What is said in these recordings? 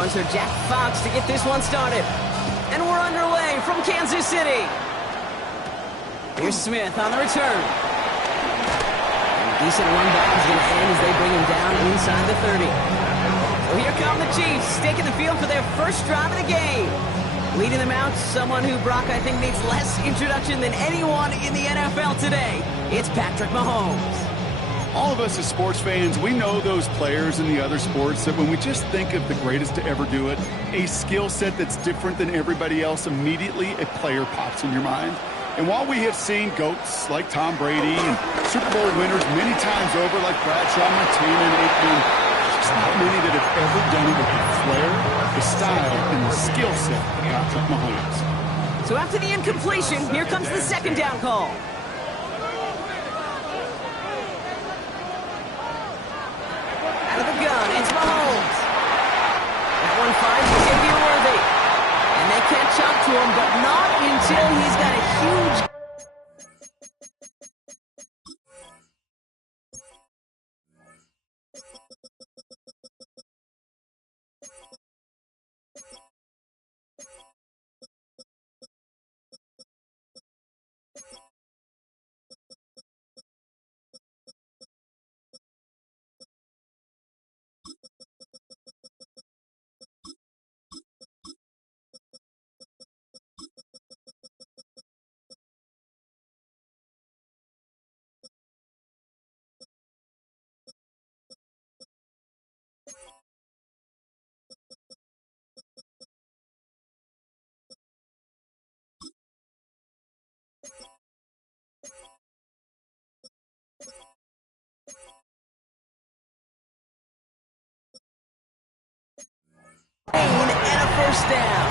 punter Jack Fox to get this one started. And we're underway from Kansas City. Here's Smith on the return. And a decent run back is going to end as they bring him down inside the 30. So here come the Chiefs, taking the field for their first drive of the game. Leading them out, someone who Brock, I think, needs less introduction than anyone in the NFL today. It's Patrick Mahomes. All of us as sports fans, we know those players in the other sports that when we just think of the greatest to ever do it, a skill set that's different than everybody else, immediately a player pops in your mind. And while we have seen GOATs like Tom Brady and Super Bowl winners many times over like Bradshaw, Montana, and Aikman, there's just not many that have ever done it with the flair, the style, and the skill set of Patrick Mahomes. So after the incompletion, here comes the second down call. Out of the gun, it's Mahomes. That one finds Xavier Worthy. And they catch up to him, but not until he's got a huge... And a first down.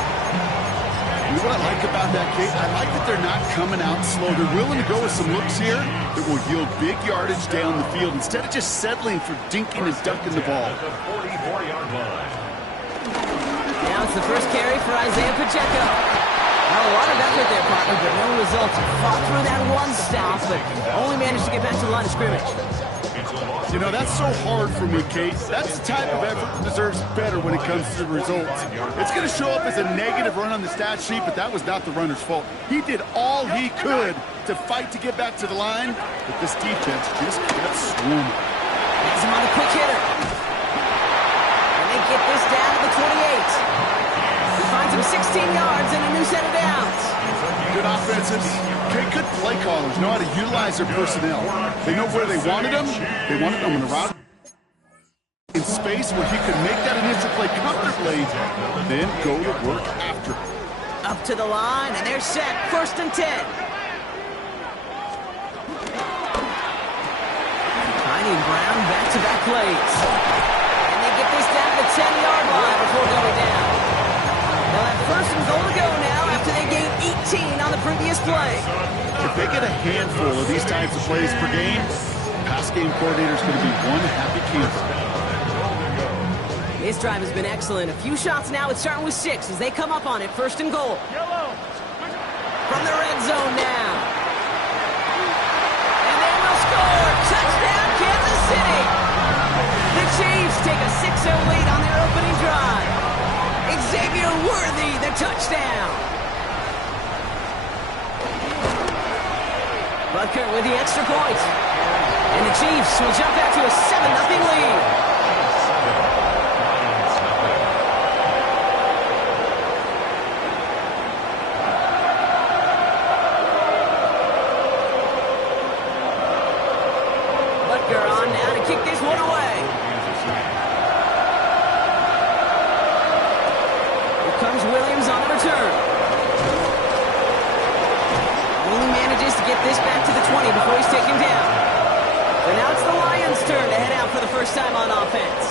You know what I like about that, Kate? I like that they're not coming out slow. They're willing to go with some looks here that will yield big yardage down the field instead of just settling for dinking and dunking the ball. Now it's the first carry for Isaiah Pacheco. Now a lot of effort there, partner, but no results. Fought through that one stop, but only managed to get back to the line of scrimmage. You know, that's so hard for me, Kate. That's the type of effort that deserves better when it comes to the results. It's going to show up as a negative run on the stat sheet, but that was not the runner's fault. He did all he could to fight to get back to the line, but this defense just kept swarming. Has him on the quick hitter. And they get this down to the 28. He finds him 16 yards and a new set of downs. Good offenses. Okay, good play callers know how to utilize their personnel. They know where they wanted them. They wanted them in a route in space where he could make that initial play comfortably, then go to work after. Up to the line, and they're set. 1st and 10. Tiny and Brown back-to-back plays. And they get this down to the 10-yard line before going down. They'll have 1st and goal to go now after they gained 18 on the previous play. If they get a handful of these types of plays per game, pass game coordinator's going to be one happy camper. This drive has been excellent. A few shots now. It's starting with 6 as they come up on it. 1st and goal. From the red zone now. And they will score. Touchdown, Kansas City. The Chiefs take a 6-0 lead on their opening drive. Xavier Worthy, the touchdown. Butker with the extra point. And the Chiefs will jump out to a 7-0 lead. Butker on now to kick this one away. Comes Williams on the return. Only manages to get this back to the 20 before he's taken down. So now it's the Lions' turn to head out for the first time on offense.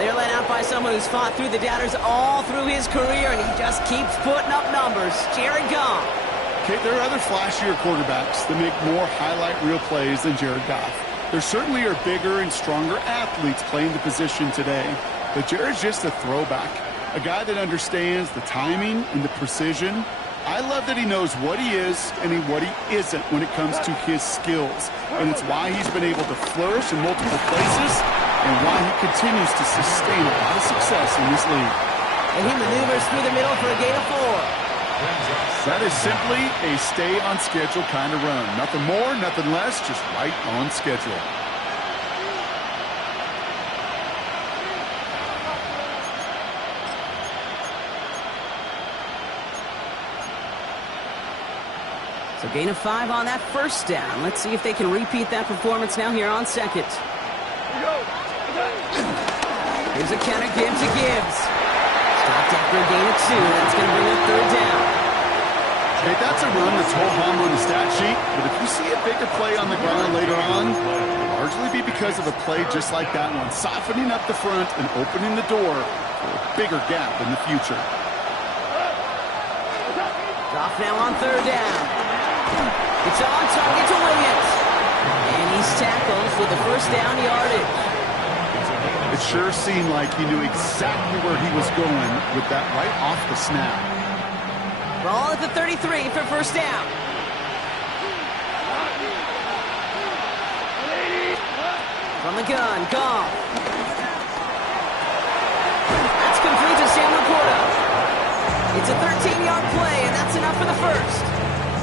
They're led out by someone who's fought through the doubters all through his career, and he just keeps putting up numbers. Jared Goff. Okay, there are other flashier quarterbacks that make more highlight reel plays than Jared Goff. There certainly are bigger and stronger athletes playing the position today, but Jared's just a throwback. A guy that understands the timing and the precision. I love that he knows what he is and what he isn't when it comes to his skills. And it's why he's been able to flourish in multiple places and why he continues to sustain a lot of success in this league. And he maneuvers through the middle for a gain of 4. That is simply a stay-on-schedule kind of run. Nothing more, nothing less, just right on schedule. So gain of 5 on that first down. Let's see if they can repeat that performance now here on second. Here's a counter give to Gibbs. Stopped after a gain of 2. That's going to bring up third down. Hey, that's a run that's ho-hum on the stat sheet, but if you see a bigger play on the ground later on, it'll largely be because of a play just like that one, softening up the front and opening the door for a bigger gap in the future. Off now on third down. It's on target to Williams. And he's tackled for the first down yardage. It sure seemed like he knew exactly where he was going with that right off the snap. Ball at the 33 for first down. From the gun, Goff. That's complete to Sam Laporta. It's a 13-yard play, and that's enough for the first.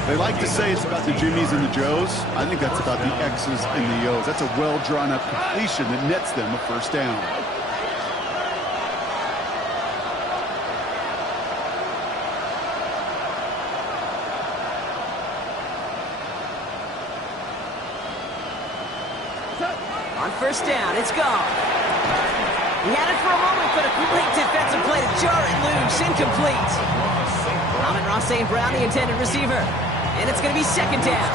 They like to say it's about the Jimmies and the Joes. I think that's about the X's and the O's. That's a well-drawn-up completion that nets them a first down. On first down, it's Goff. He had it for a moment, but a great defensive play to jar it loose, incomplete. Amon-Ra St. Brown, the intended receiver. And it's going to be second down.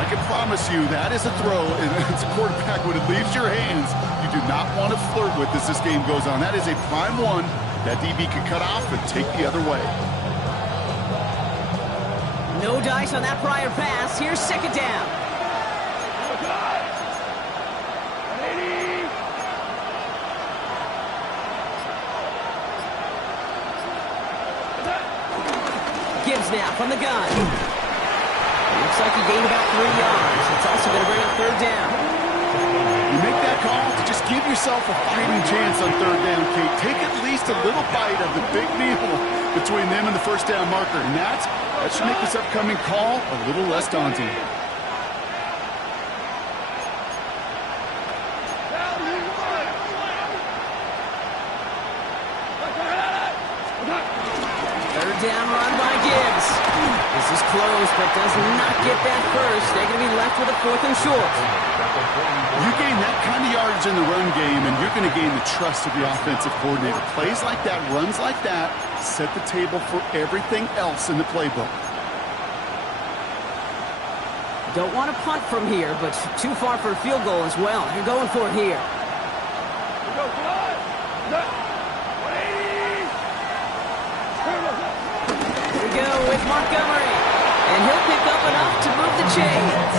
I can promise you that is a throw, and it's a quarterback when it leaves your hands. You do not want to flirt with as this game goes on. That is a prime one that DB could cut off and take the other way. No dice on that prior pass. Here's second down. Gibbs now from the gun. Looks like he gained about 3 yards. It's also going to bring up third down. You make that call to just give yourself a fighting chance on third down, Kate. Take at least a little bite of the big meal between them and the first down marker. And that should make this upcoming call a little less daunting. Down run by Gibbs. This is close, but does not get that first. They're going to be left with a 4th and short. You gain that kind of yardage in the run game, and you're going to gain the trust of your offensive coordinator. Plays like that, runs like that, set the table for everything else in the playbook. Don't want to punt from here, but too far for a field goal as well. You're going for it here. With Montgomery, and he'll pick up enough to move the chains.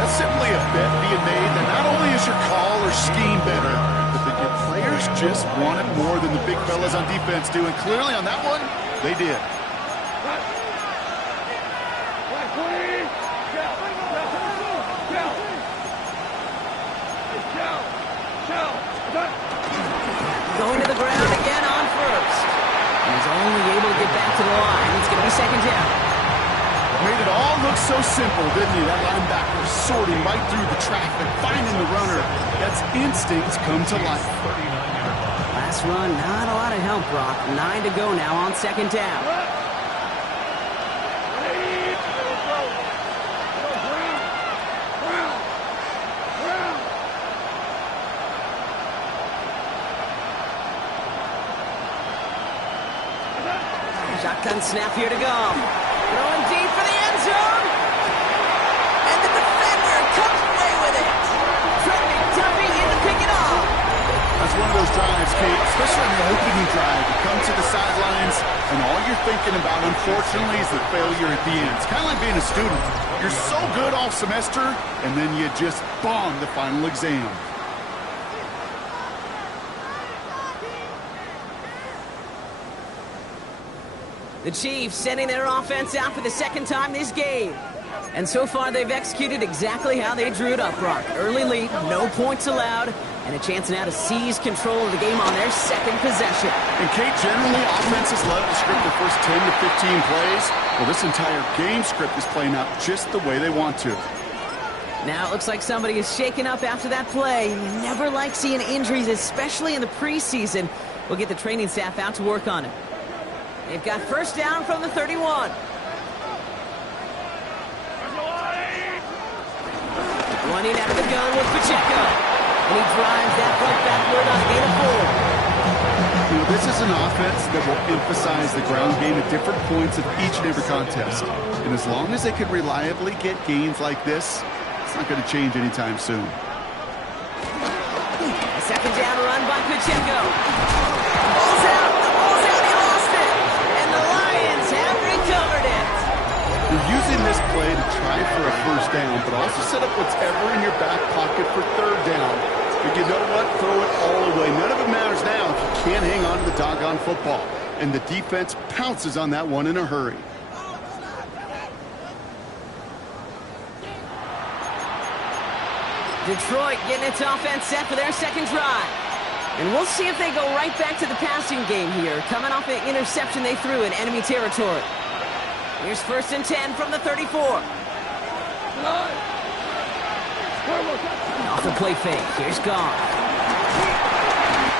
That's simply a bet being made that not only is your call or scheme better, but that your players just want it more than the big fellas on defense do, and clearly on that one, they did. Going to the ground again on first. He's only able to get back to the line. It's going to be second down. Made it all look so simple, didn't he? That linebacker sorting right through the traffic, finding the runner. That's instincts come to life. Last run, not a lot of help, Brock. 9 to go now on second down. Shotgun snap here to go. Throwing deep for the end zone. And the defender comes away with it. Trent McDuffie in to pick it off. That's one of those drives, Kate, especially on the opening drive. You come to the sidelines, and all you're thinking about, unfortunately, is the failure at the end. It's kind of like being a student. You're so good all semester, and then you just bomb the final exam. The Chiefs sending their offense out for the second time this game. And so far, they've executed exactly how they drew it up, Brock. Early lead, no points allowed, And a chance now to seize control of the game on their second possession. And Kate, generally offenses love to script the first 10 to 15 plays. Well, this entire game script is playing out just the way they want to. Now it looks like somebody is shaken up after that play. You never like seeing injuries, especially in the preseason. We'll get the training staff out to work on it. They've got first down from the 31. Running out of the gun with Pacheco. And he drives that front backward on a gain of 4. You know, this is an offense that will emphasize the ground game at different points of each and every contest. And as long as they can reliably get gains like this, it's not going to change anytime soon. A second down run by Pacheco. Ball's out. The ball's out. He lost it. And the Lions have recovered it. You're using this play to try for a first down, but also set up whatever in your back pocket for third down. But you know what? Throw it all away. None of it matters now if you can't hang on to the doggone football. And the defense pounces on that one in a hurry. Detroit getting its offense set for their second drive. And we'll see if they go right back to the passing game here, coming off an interception they threw in enemy territory. Here's first and 10 from the 34. Off the play fake. Here's Goff.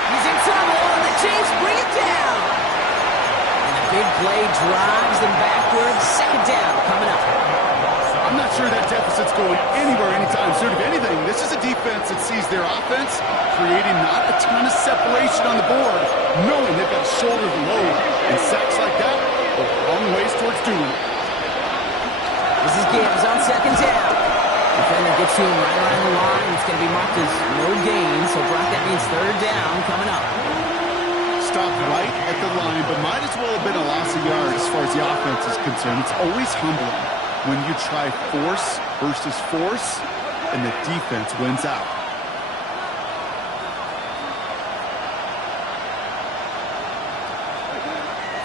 He's in trouble, and the Chiefs bring it down. And the big play drives them backwards. Second down coming up. I'm not sure that deficit's going anywhere anytime soon. If anything, this is a defense that sees their offense creating not a ton of separation on the board, knowing they've got to shoulder the load. And sacks like that go a long ways towards doing it. This is Gibbs on second down. Defender gets to him right around the line. It's going to be marked as no gain, so Brock, that means third down coming up. Stopped right at the line, but might as well have been a loss of yards as far as the offense is concerned. It's always humbling when you try force versus force, and the defense wins out.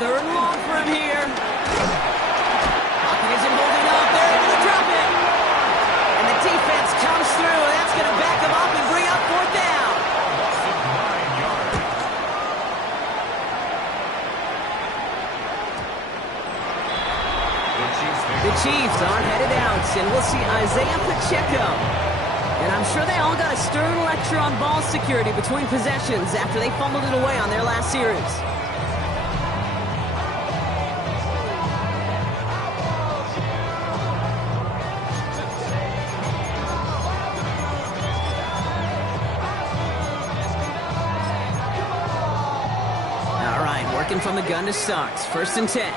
Third and long for him here. Pocket isn't holding up. They're able to drop it. And the defense comes through. That's going to back them up and bring up fourth down. The Chiefs are headed out, and we'll see Isaiah Pacheco. And I'm sure they all got a stern lecture on ball security between possessions after they fumbled it away on their last series. All right, working from the gun to start. First and 10.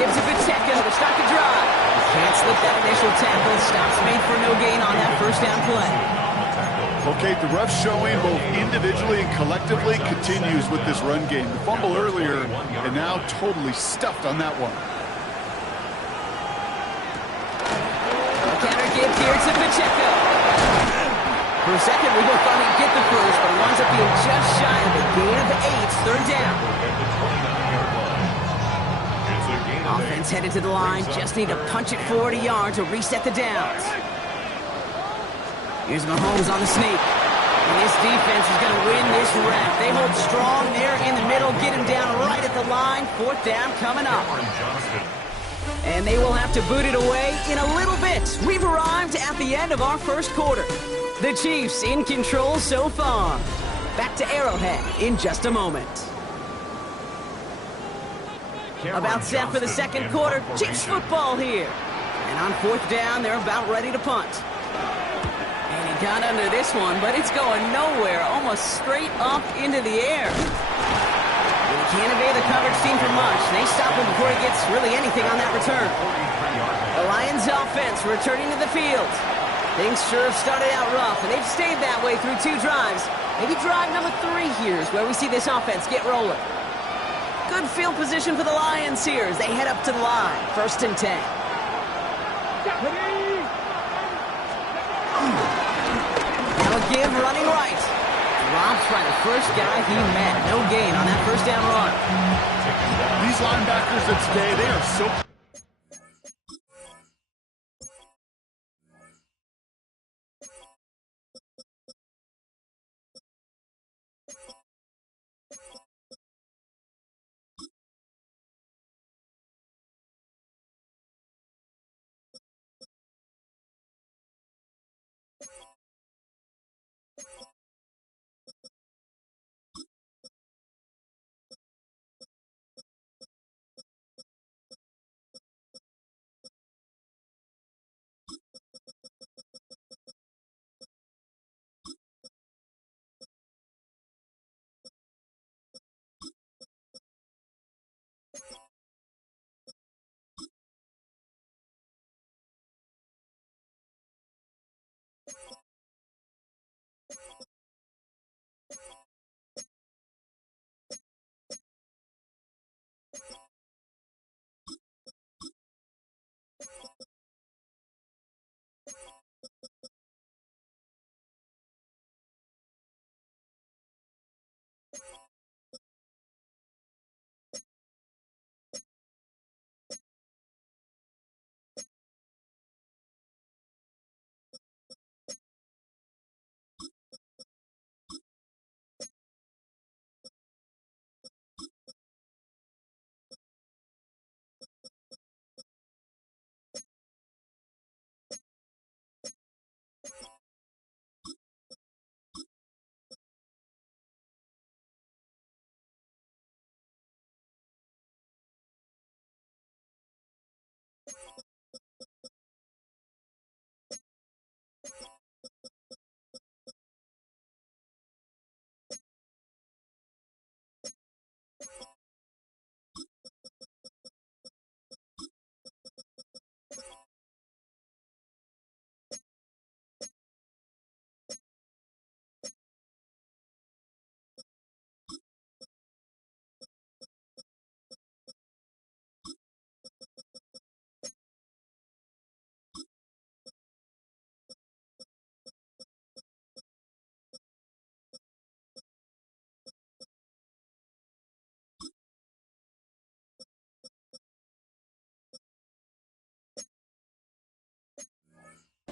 Gives it Pacheco to start the drive. Can't slip that initial tackle. Stops made for no gain on that first down play. Okay, the rough showing both individually and collectively continues with this run game. The fumble earlier and now totally stuffed on that one. Counter give here to Pacheco. For a second, we both thought he'd get the first, but he winds up being just shy of a gain of 8. Third down. Offense headed to the line. Just need to punch it 40 yards to reset the downs. Here's Mahomes on the sneak. And this defense is going to win this rep. They hold strong there in the middle. Get him down right at the line. Fourth down coming up. And they will have to boot it away in a little bit. We've arrived at the end of our first quarter. The Chiefs in control so far. Back to Arrowhead in just a moment. About set for the second quarter. Chiefs football here. And on fourth down, they're about ready to punt. And he got under this one, but it's going nowhere. Almost straight up into the air. And he can't evade the coverage team for much. They stop him before he gets really anything on that return. The Lions offense returning to the field. Things sure have started out rough, and they've stayed that way through 2 drives. Maybe drive number 3 here is where we see this offense get rolling. Good field position for the Lions here as they head up to the line. First and 10. Now a give running right. Drops by the first guy he met. No gain on that first down run. These linebackers of today, they are so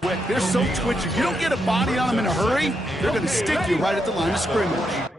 Quick, they're so twitchy. You don't get a body on them in a hurry, they're going to stick you right at the line of scrimmage.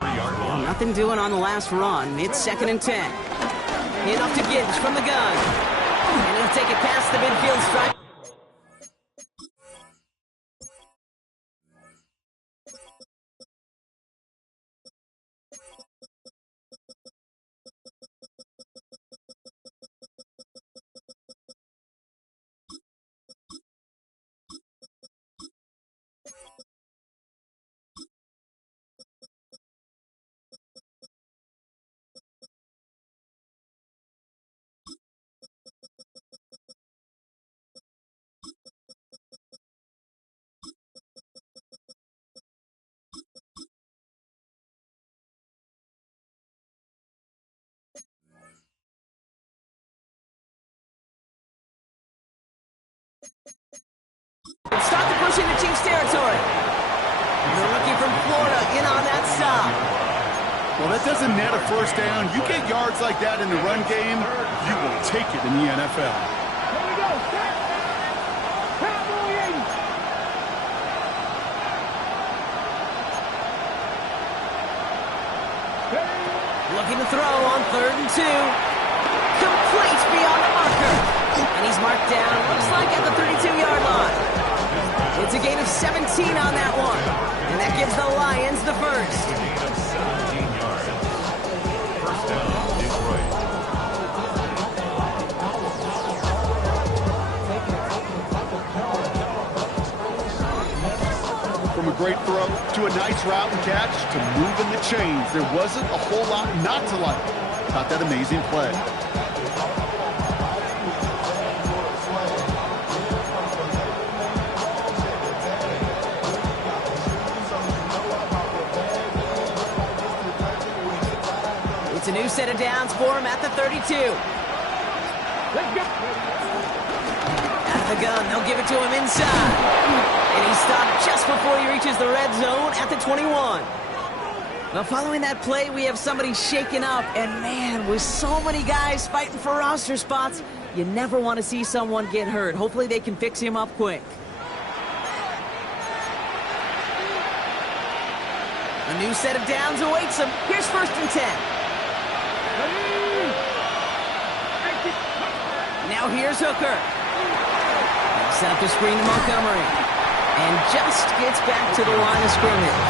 Well, nothing doing on the last run. It's 2nd and 10. Hand off to Gibbs from the gun. And he'll take it past the midfield stripe. Start to push into Chiefs territory. The rookie from Florida in on that stop. Well, that doesn't net a first down. You get yards like that in the run game, you will take it in the NFL. Here we go. Set. Cowboy 80. Looking to throw on 3rd and 2. Complete beyond the marker. And he's marked down, looks like at the 32-yard line. It's a gain of 17 on that one. And that gives the Lions the first. First down, Detroit. From a great throw to a nice route and catch to moving the chains, there wasn't a whole lot not to like about that amazing play. It's a new set of downs for him at the 32. Let's go. At the gun, they'll give it to him inside. And he's stopped just before he reaches the red zone at the 21. Well, following that play, we have somebody shaken up. And man, with so many guys fighting for roster spots, you never want to see someone get hurt. Hopefully they can fix him up quick. A new set of downs awaits him. Here's 1st and 10. Now here's Hooker. Set up the screen to Montgomery. And just gets back to the line of scrimmage.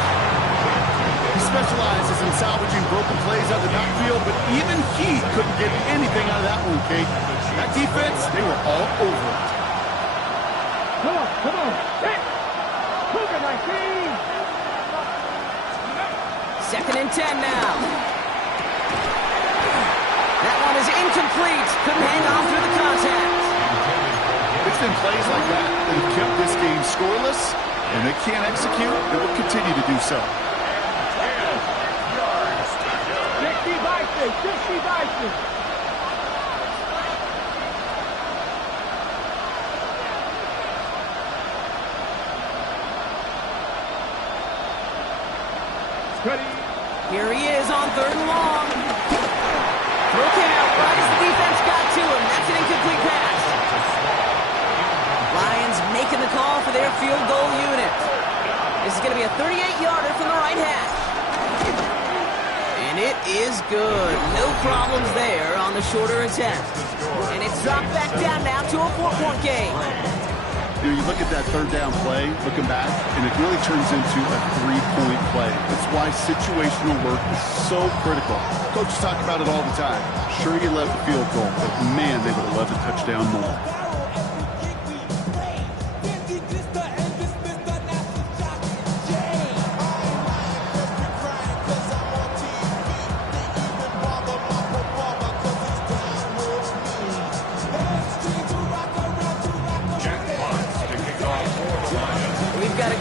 He specializes in salvaging broken plays out of the backfield, but even he couldn't get anything out of that one, Kate. That defense, they were all over it. Come on, come on. Hit. Hooker, my team. 2nd and 10 now. That one is incomplete. Couldn't hang on through the contact. It's been plays like that that have kept this game scoreless, And they can't execute, they will continue to do so. 60 Bison. Here he is on 3rd and long. Look out, right as the defense got to him. That's an incomplete pass. Lions making the call for their field goal unit. This is going to be a 38-yarder from the right hash. And it is good. No problems there on the shorter attempt. And it's dropped back down now to a 4-point game. You look at that 3rd down play, looking back, and it really turns into a 3-point play. That's why situational work is so critical. Coaches talk about it all the time. Sure, you love the field goal, but man, they would have loved a touchdown more.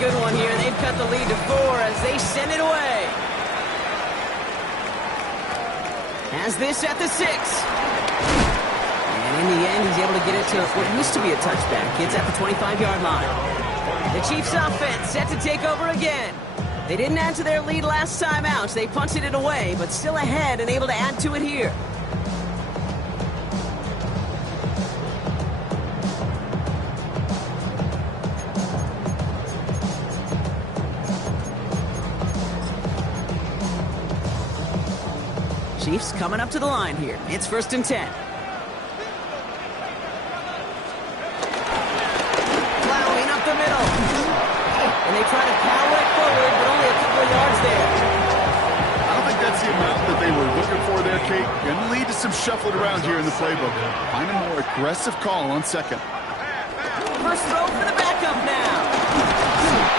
Good one here. They've cut the lead to 4 as they send it away. Has this at the 6. And in the end, he's able to get it to what used to be a touchback. It's at the 25-yard line. The Chiefs offense set to take over again. They didn't add to their lead last time out. They punted it away, but still ahead and able to add to it here. Chiefs coming up to the line here. It's 1st and 10. Plowing up the middle. And they try to power it forward, but only a couple of yards there. I don't think that's the amount that they were looking for there, Kate. Going to lead to some shuffling around here in the playbook. Find a more aggressive call on 2nd. First throw for the backup now.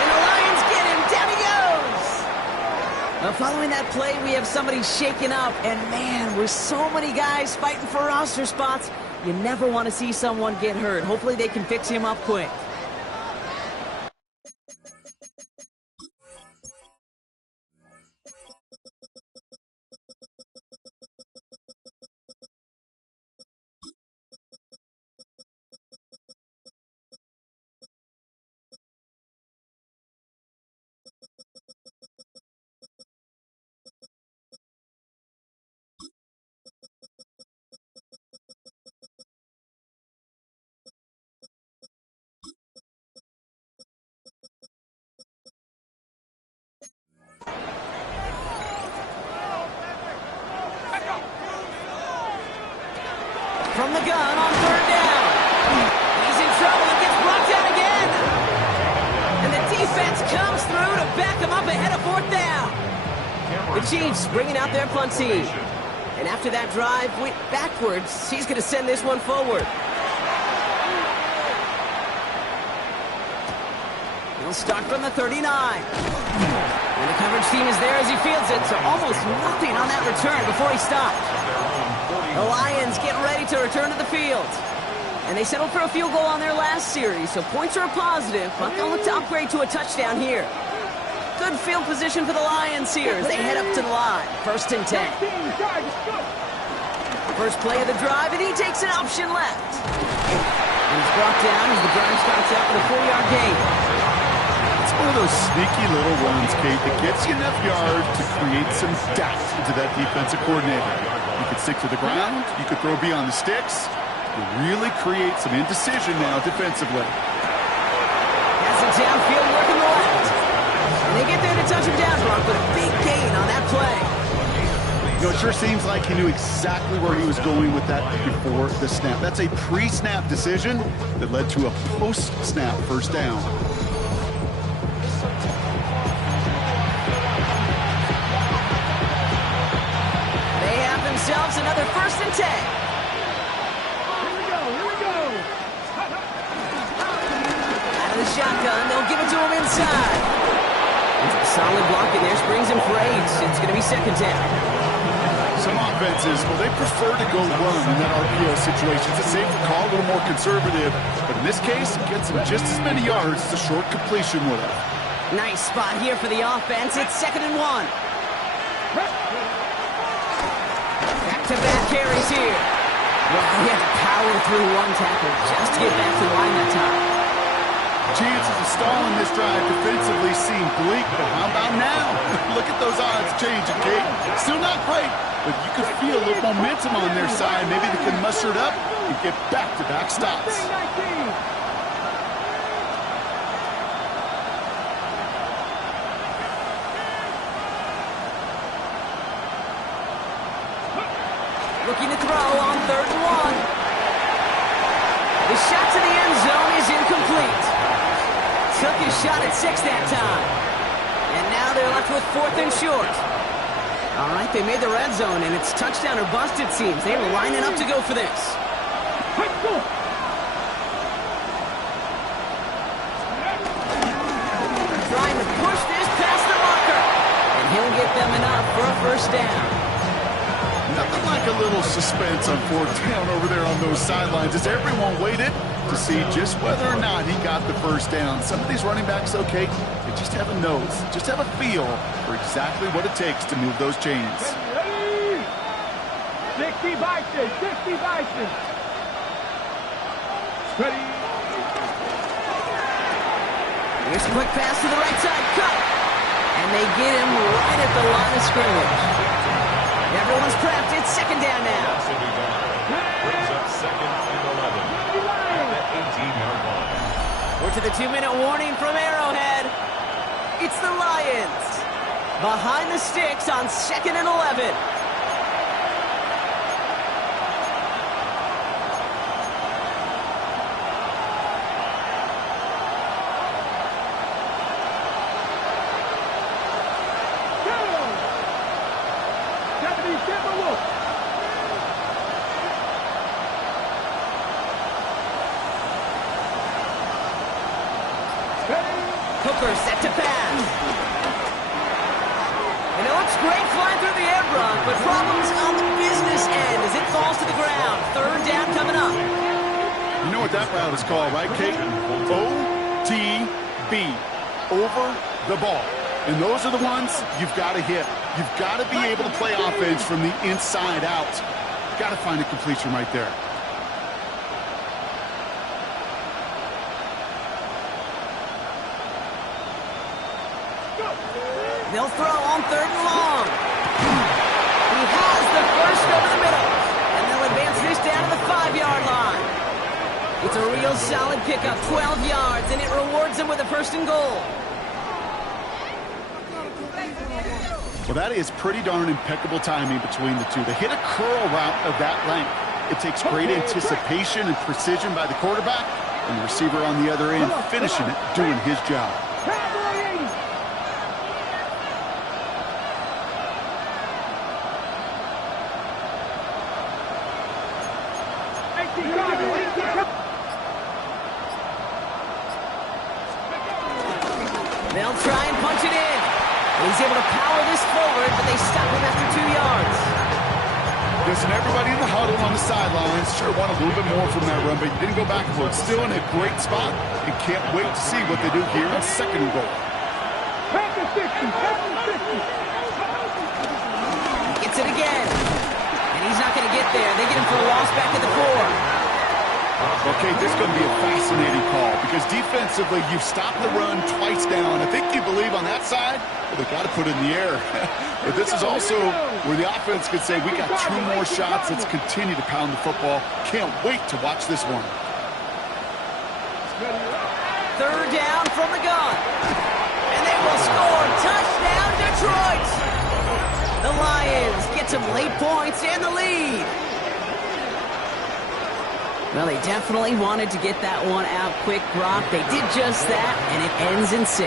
And the Lions get him. Down he goes. Now, following that play, we have somebody shaken up. And, man, with so many guys fighting for roster spots, you never want to see someone get hurt. Hopefully they can fix him up quick. From the gun on 3rd down. He's in trouble and gets brought down again. And the defense comes through to back him up ahead of 4th down. The Chiefs bringing out their punt team. And after that drive went backwards, he's going to send this one forward. He'll start from the 39. And the coverage team is there as he fields it, so almost nothing on that return before he stopped. The Lions get ready to return to the field. And they settled for a field goal on their last series, so points are a positive, but they'll look to upgrade to a touchdown here. Good field position for the Lions here as they head up to the line. 1st and 10. First play of the drive, and he takes an option left. And he's brought down as the drive starts out with a 4-yard gain. It's one of those sneaky little runs, Kate, that gets you enough yards to create some doubt into that defensive coordinator. You could stick to the ground. You could throw beyond the sticks. You really create some indecision now defensively. Has it downfield, working the left. And they get there to touch him down, Brock, but a big gain on that play. You know, it sure seems like he knew exactly where he was going with that before the snap. That's a pre-snap decision that led to a post-snap 1st down. Themselves another 1st and 10. Here we go. Out of the shotgun, they'll give it to him inside. It's a solid block in there, springs him for 8. It's going to be 2nd down. Some offenses, well, they prefer to go run in that RPO situation. It's a safer call, a little more conservative. But in this case, it gets them just as many yards as a short completion would have. Nice spot here for the offense. It's 2nd and 1. Back-to-back carries here. Well, he had to power through one tackle just to get back to the line that time. Chances of stalling this drive defensively seem bleak, but how about now? Look at those odds changing, Kate. Still not great, but you can feel a little momentum on their side. Maybe they can muster it up and get back-to-back stops. Looking to throw on 3rd and 1. The shot to the end zone is incomplete. Took his shot at 6 that time. And now they're left with 4th and short. All right, they made the red zone, and it's touchdown or bust, it seems. They were lining up to go for this. Trying to push this past the marker. And he'll get them enough for a 1st down. Nothing like a little suspense on 4th down over there on those sidelines as everyone waited to see just whether or not he got the 1st down. Some of these running backs, okay, they just have a nose, just have a feel for exactly what it takes to move those chains. 60 Bison, 60 Bison. Ready. Here's a quick pass to the right side, cut. And they get him right at the line of scrimmage. Everyone's prepped. It's 2nd down now. Brings up 2nd and 11 at the 18-yard line. We're to the 2-minute warning from Arrowhead. It's the Lions. Behind the sticks on 2nd and 11. Hooker set to pass. And it looks great flying through the air run, but problems on the business end as it falls to the ground. 3rd down coming up. You know what that route is called, right, Kate? OTB. Over the ball. And those are the ones you've got to hit. You've got to be able to play offense from the inside out. You've got to find a completion right there. They'll throw on 3rd and long. He has the 1st over the middle. And they'll advance this down to the 5-yard line. It's a real solid pickup, 12 yards, and it rewards them with a 1st and goal. Well, that is pretty darn impeccable timing between the two. They hit a curl route of that length. It takes great anticipation and precision by the quarterback, and the receiver on the other end finishing it, doing his job. They'll try and punch it in. He's able to power this forward, but they stop him after 2 yards. Listen, everybody in the huddle on the sidelines sure want a little bit more from that run, but you didn't go backwards. Still in a great spot, and can't wait to see what they do here on 2nd and goal. Gets it again. And he's not going to get there. They get him for a loss back at the 4. Okay, this is going to be a fascinating call because defensively, you've stopped the run twice down. I think you believe on that side, well, they got to put it in the air. But this is also where the offense could say, we got 2 more shots. Let's continue to pound the football. Can't wait to watch this one. 3rd down from the gun. And they will score. Touchdown, Detroit. The Lions get some late points and the lead. Well, they definitely wanted to get that one out quick, Brock. They did just that, and it ends in 6.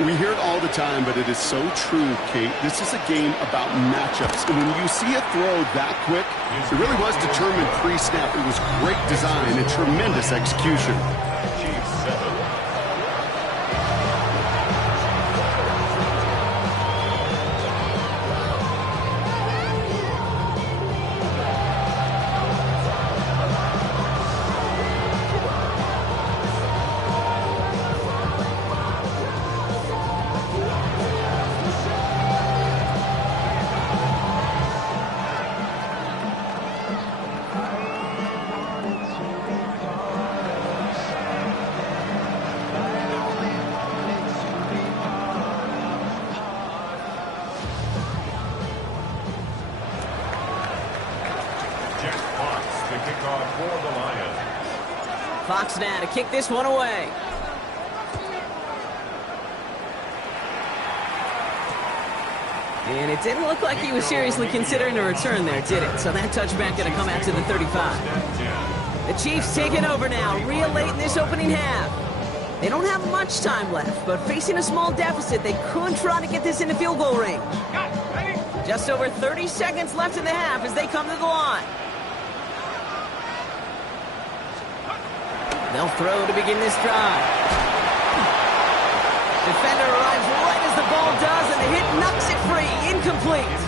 We hear it all the time, but it is so true, Kate. This is a game about matchups. And when you see a throw that quick, it really was determined pre-snap. It was great design and tremendous execution. Jack Fox to kick off for the Lions. Fox now to kick this one away. And it didn't look like he was seriously considering a return there, did it? So that touchback going to come out to the 35. The Chiefs taking over now, real late in this opening half. They don't have much time left, but facing a small deficit, they could try to get this into field goal range. Just over 30 seconds left in the half as they come to the line. They'll throw to begin this drive. Defender arrives right as the ball does, and the hit knocks it free. Incomplete.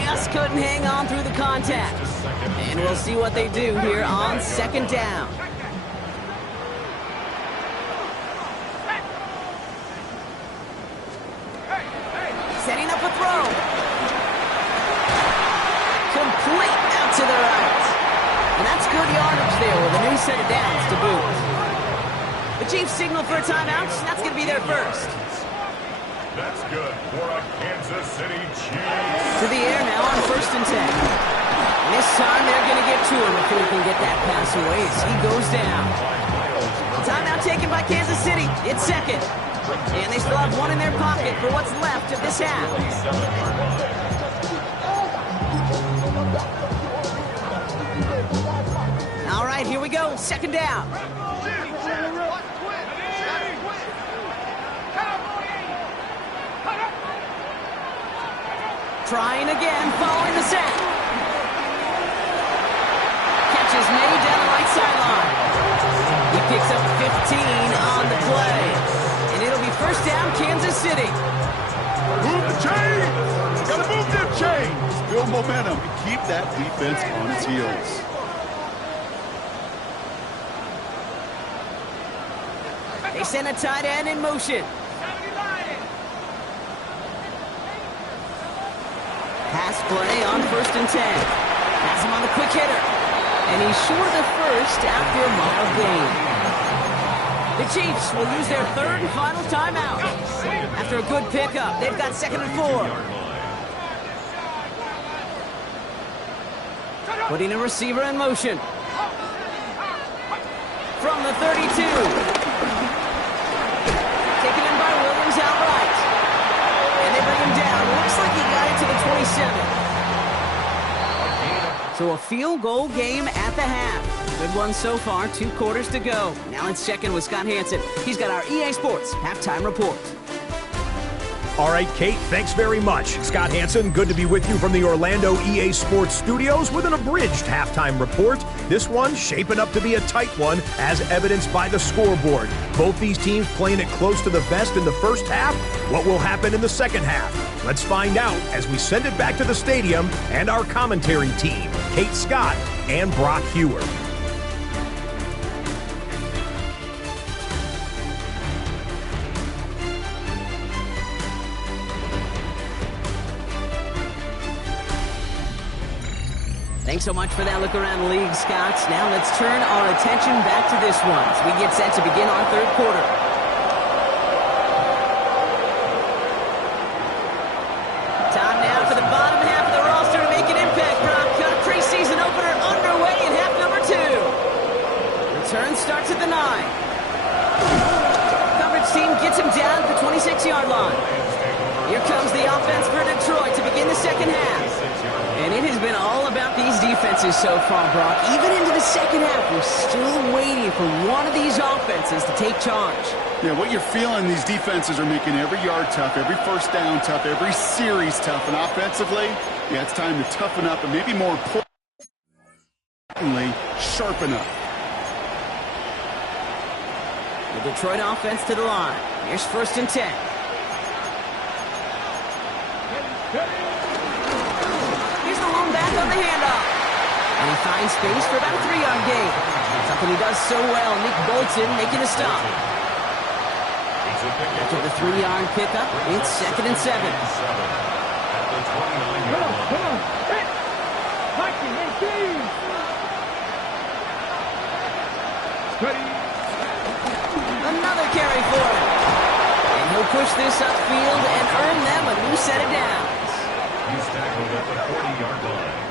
Just couldn't hang on through the contact. And we'll see what they do here on second down. Setting up a throw. Complete out to the right. And that's good yardage there with a new set of downs to boot. The Chiefs signal for a timeout. That's going to be their first. That's good for a Kansas City Chiefs. To the air now on 1st and 10. This time they're going to get to him if he can get that pass away as he goes down. Timeout taken by Kansas City. It's second. And they still have one in their pocket for what's left of this half. All right, here we go. Second down. Trying again, following the sack. Catch is made down the right sideline. He picks up 15 on the play. And it'll be first down, Kansas City. Move the chains! Gotta move them chains! Build momentum and keep that defense on its heels. They send a tight end in motion. Pass play on 1st and 10. Has him on the quick hitter. And he's short of first after a mile gain. The Chiefs will use their third and final timeout. After a good pickup, they've got 2nd and 4. Putting a receiver in motion. From the 32. Taken in by Williams outright. And they bring him down. Looks like he got it to the 27. So a field goal game at the half. Good one so far, 2 quarters to go. Now let's check in with Scott Hansen. He's got our EA Sports halftime report. All right, Kate, thanks very much. Scott Hansen, good to be with you from the Orlando EA Sports studios with an abridged halftime report. This one shaping up to be a tight one, as evidenced by the scoreboard. Both these teams playing it close to the vest in the first half. What will happen in the second half? Let's find out as we send it back to the stadium and our commentary team, Kate Scott and Brock Hewer. Thanks so much for that look around the league, Scott. Now let's turn our attention back to this one as we get set to begin our third quarter. Time now for the bottom half of the roster to make an impact, Brock. Got a preseason opener underway in half number 2. Return starts at the 9. Coverage team gets him down at the 26-yard line. Here comes the offense for Detroit to begin the second half. And it has been all about these defenses so far, Brock. Even into the second half, we're still waiting for one of these offenses to take charge. Yeah, what you're feeling, these defenses are making every yard tough, every first down tough, every series tough. And offensively, yeah, it's time to toughen up and maybe more importantly, sharpen up. The Detroit offense to the line. Here's 1st and 10. Back on the handoff. And he finds space for about a 3-yard gain. Something he does so well. Nick Bolton making a stop. After the 3-yard pickup, it's 2nd and 7. Come on. Hit. Mikey, Steady. Another carry for him. And he'll push this upfield and earn them a new set of downs. He's tackled at the 40-yard line.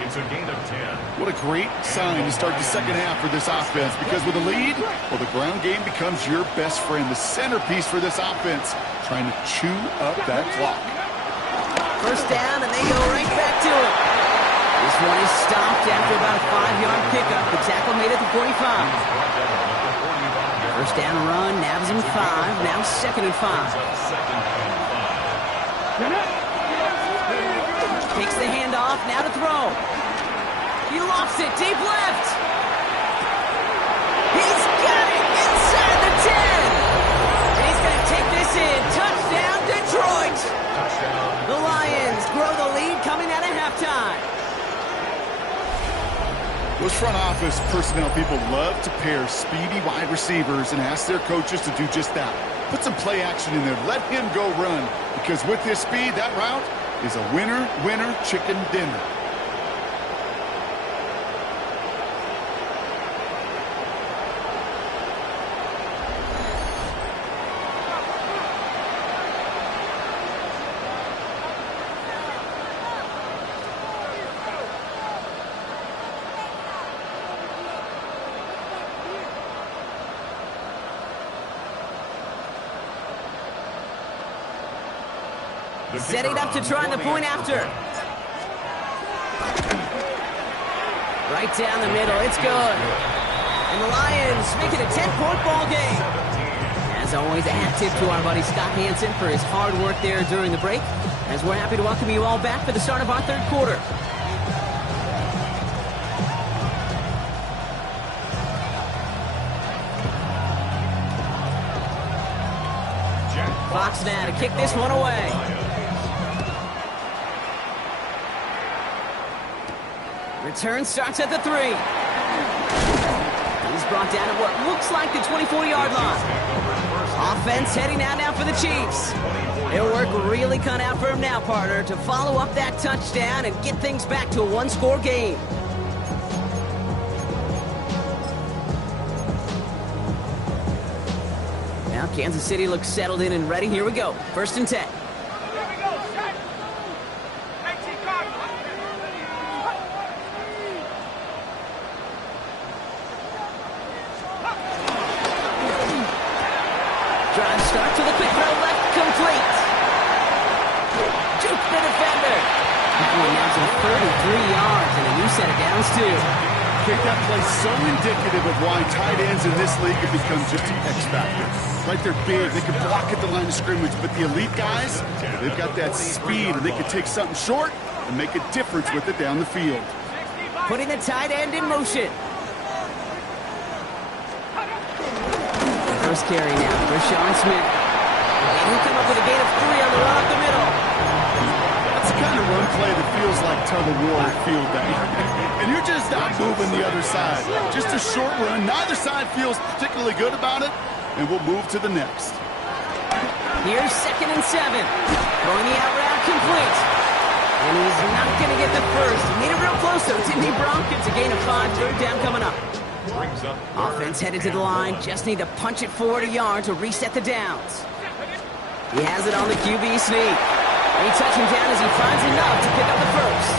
It's a gain of 10. What a great sign to start the second half for this offense, because with a lead, well, the ground game becomes your best friend, the centerpiece for this offense, trying to chew up that clock. First down, and they go right back to it. This one is stopped after about a 5-yard pickup. The tackle made it to 45. First down run, nabs him 5. Now second and 5. Takes the handoff, now to throw. He lofts it, deep left. He's got it inside the 10. And he's going to take this in. Touchdown, Detroit. The Lions grow the lead coming out of halftime. Those front office personnel people love to pair speedy wide receivers and ask their coaches to do just that. Put some play action in there. Let him go run. Because with his speed, that route is a winner, winner, chicken dinner. Setting up to try the point after. Right down the middle, it's good. And the Lions make it a 10-point ball game. As always, a hat tip to our buddy Scott Hansen for his hard work there during the break, as we're happy to welcome you all back for the start of our third quarter. Fox now to kick this one away. Return starts at the 3. He's brought down at what looks like the 24-yard line. Offense heading out now for the Chiefs. Their work really cut out for him now, partner, to follow up that touchdown and get things back to a one-score game. Now Kansas City looks settled in and ready. Here we go. First and 10. Drive starts with a quick throw left, complete. Juke the defender. That one now to 33 yards and a new set of downs too. I think that play so indicative of why tight ends in this league have become just an X factor. Right, they're big, they can block at the line of scrimmage, but the elite guys, they've got that speed and they can take something short and make a difference with it down the field. Putting the tight end in motion. First carry now for Sean Smith. And he'll come up with a gain of 3 on the run up the middle. That's the kind of run play that feels like tug-of-war at field day. And you're just not moving the other side. Just a short run. Neither side feels particularly good about it. And we'll move to the next. Here's second and 7. Throwing the out route complete. And he's not going to get the first. He made it real close though. Didn't he, Bronk? It's a gain of 5. Third down coming up. Offense headed to the line. Just need to punch it forward a yard to reset the downs. He has it on the QB sneak. They touch him down as he finds enough to pick up the first.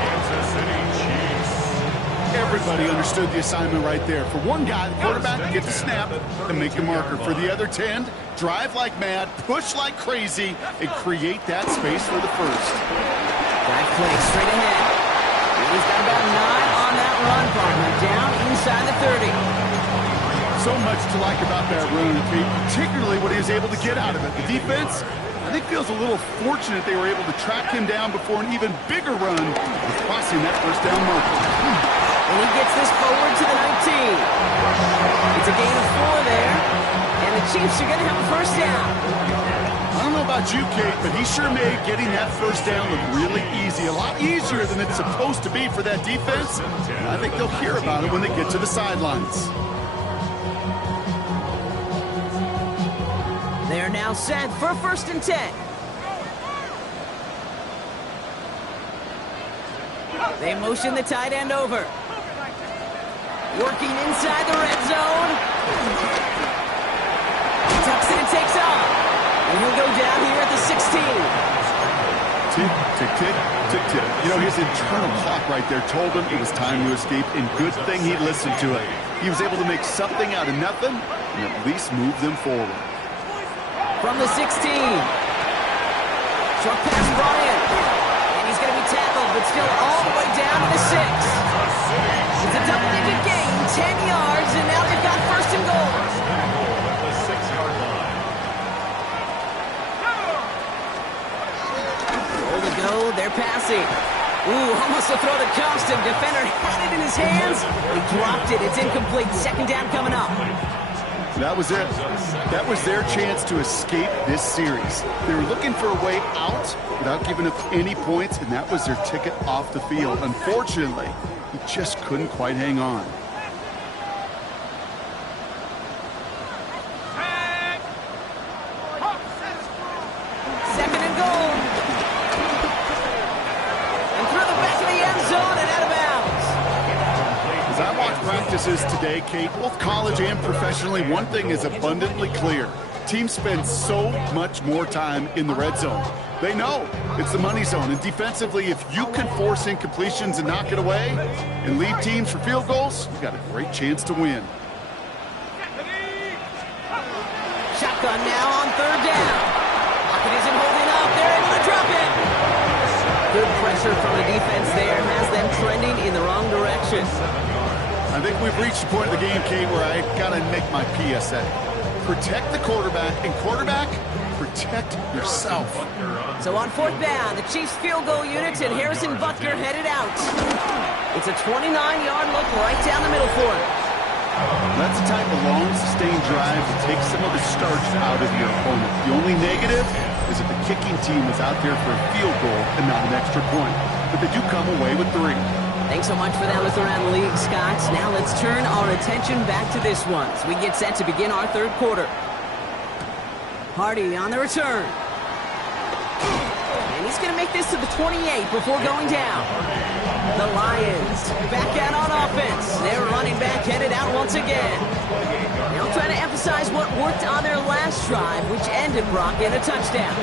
Kansas City Chiefs. Everybody understood the assignment right there. For one guy, the quarterback, get the snap and make the marker. For the other 10, drive like mad, push like crazy, and create that space for the first. Drive play straight ahead. He's got about 9 on that run, partner. Down inside the 30. So much to like about that run, particularly what he was able to get out of it. The defense, I think, feels a little fortunate they were able to track him down before an even bigger run was crossing that first down marker. And he gets this forward to the 19. It's a gain of 4 there. And the Chiefs are going to have a first down. I don't know about you, Kate, but he sure made getting that first down look really easy. A lot easier than it's supposed to be for that defense. I think they'll hear about it when they get to the sidelines. They're now set for first and 10. They motion the tight end over. Working inside the red zone. He tucks it and takes off. And he'll go down here at the 16. Tick, tick, tick, tick. You know, his internal clock right there told him it was time to escape, and good thing he listened to it. He was able to make something out of nothing and at least move them forward. From the 16. Short pass brought in. And he's going to be tackled, but still all the way down to the 6. It's a double-digit gain, 10 yards, and now they've got first and goal. At the 6-yard line. Goal to go, they're passing. Ooh, almost a throw that cost him. Defender had it in his hands. He dropped it. It's incomplete. Second down coming up. That was it. That was their chance to escape this series. They were looking for a way out without giving up any points, and that was their ticket off the field. Unfortunately, he just couldn't quite hang on. Second and goal. And through the back of the end zone and out of bounds. As I watch practices today, Kate, both college and professionally, one thing is abundantly clear. Teams spend so much more time in the red zone. They know it's the money zone, and defensively, if you can force incompletions and knock it away and lead teams for field goals, you've got a great chance to win. Shotgun now on third down. Lockett isn't holding up. They're able to drop it. Good pressure from the defense there has them trending in the wrong direction. I think we've reached the point of the game, Kate, where I got to make my PSA. Protect the quarterback, and quarterback, protect yourself. So on fourth down, the Chiefs field goal unit and Harrison Butker headed out. It's a 29-yard look right down the middle for him. That's the type of long, sustained drive that takes some of the starch out of your opponent. The only negative is if the kicking team is out there for a field goal and not an extra point. But they do come away with 3. Thanks so much for that look around the league, Scott. Now let's turn our attention back to this one as we get set to begin our third quarter. Hardy on the return. And he's going to make this to the 28 before going down. The Lions back out on offense. Their running back headed out once again. They'll try to emphasize what worked on their last drive, which ended Brock in a touchdown.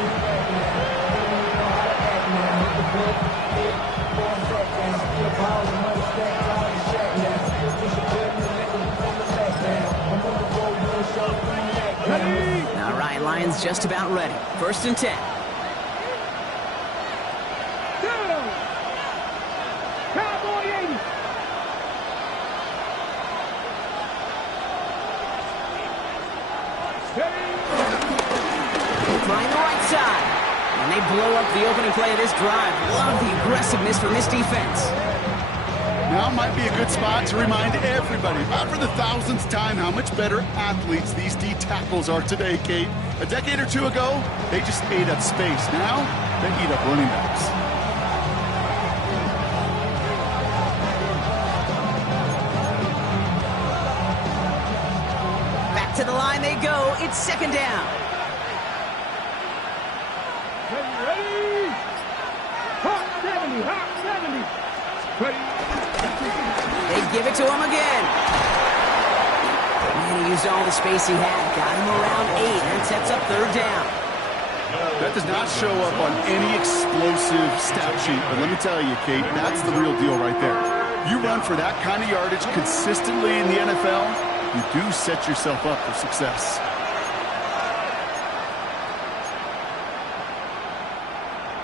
All right, Lions just about ready. First and 10. Trying the right side. And they blow up the opening play of this drive. Love the aggressiveness from this defense. Now might be a good spot to remind everybody, not for the 1000th time, how much better athletes these D tackles are today, Kate. A decade or two ago, they just ate up space. Now, they eat up running backs. Back to the line they go. It's second down. Ready? Hot 70, hot 70. Ready? They give it to him again. Man, he used all the space he had. Got him around 8. That sets up third down. That does not show up on any explosive stat sheet, but let me tell you, Kate, that's the real deal right there. You run for that kind of yardage consistently in the NFL, you do set yourself up for success.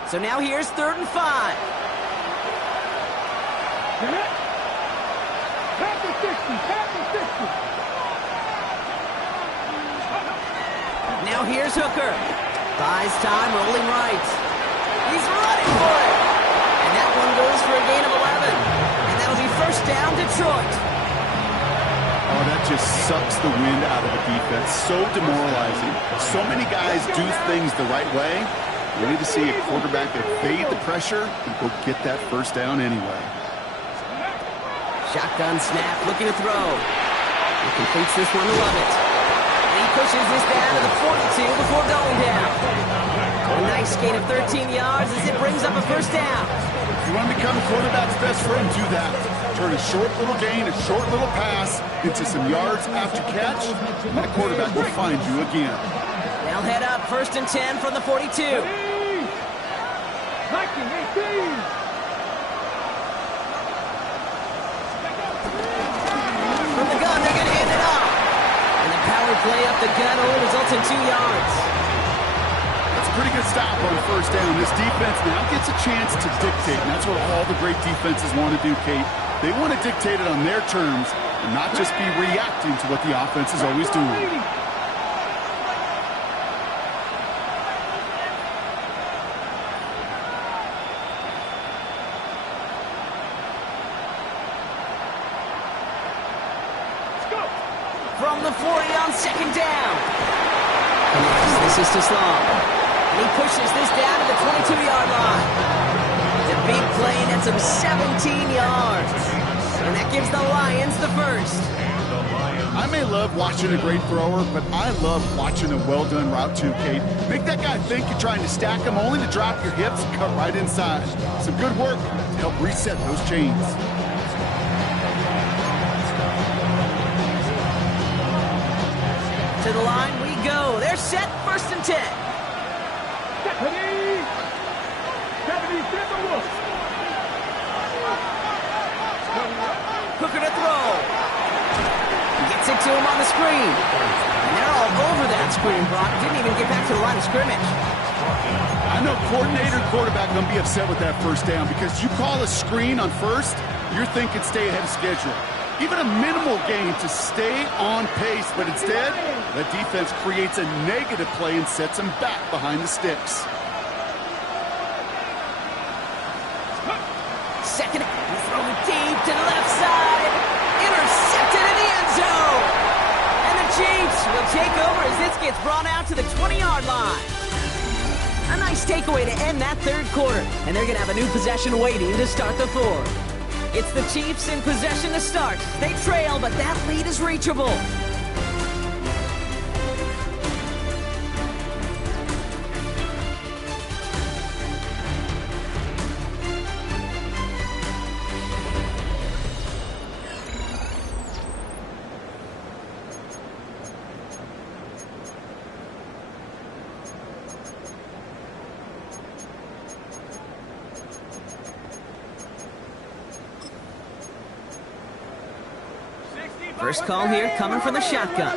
So now here's third and 5. Half the 60, half the 60. Now here's Hooker. Buys time, rolling right. He's running for it. And that one goes for a gain of 11. And that'll be first down, Detroit. Oh, that just sucks the wind out of the defense. So demoralizing. So many guys do things the right way. We need to see a quarterback evade the pressure and go get that first down anyway. Shotgun snap, looking to throw. He completes this one to Lovett. And he pushes this down to the 42 before going down. A nice gain of 13 yards as it brings up a first down. If you want to become a quarterback's best friend, do that. Turn a short little gain, a short little pass into some yards after catch, and that quarterback will find you again. They'll head up first and 10 from the 42. 19, From the gun, they're going to hand it off. And the power play up the gut only results in 2 yards. That's a pretty good stop on the first down. This defense now gets a chance to dictate, and that's what all the great defenses want to do, Kate. They want to dictate it on their terms and not just be reacting to what the offense is always doing. From the 40 on second down. This is too slow. And he pushes this down to the 22-yard line. The big play nets him 17 yards. And that gives the Lions the first. I may love watching a great thrower, but I love watching a well-done route too, Kate. Make that guy think you're trying to stack him only to drop your hips and cut right inside. Some good work to help reset those chains. To the line we go. They're set, 1st and 10. Hooker to throw. He gets it to him on the screen. And they're all over that screen, Brock. Didn't even get back to the line of scrimmage. I know coordinator and quarterback going to be upset with that first down because you call a screen on first, you're thinking stay ahead of schedule. Even a minimal gain to stay on pace, but instead, the defense creates a negative play and sets them back behind the sticks. Second, thrown deep to the left side. Intercepted in the end zone. And the Chiefs will take over as this gets brought out to the 20-yard line. A nice takeaway to end that 3rd quarter. And they're going to have a new possession waiting to start the 4th. It's the Chiefs in possession to start. They trail, but that lead is reachable. First call here coming from the shotgun. A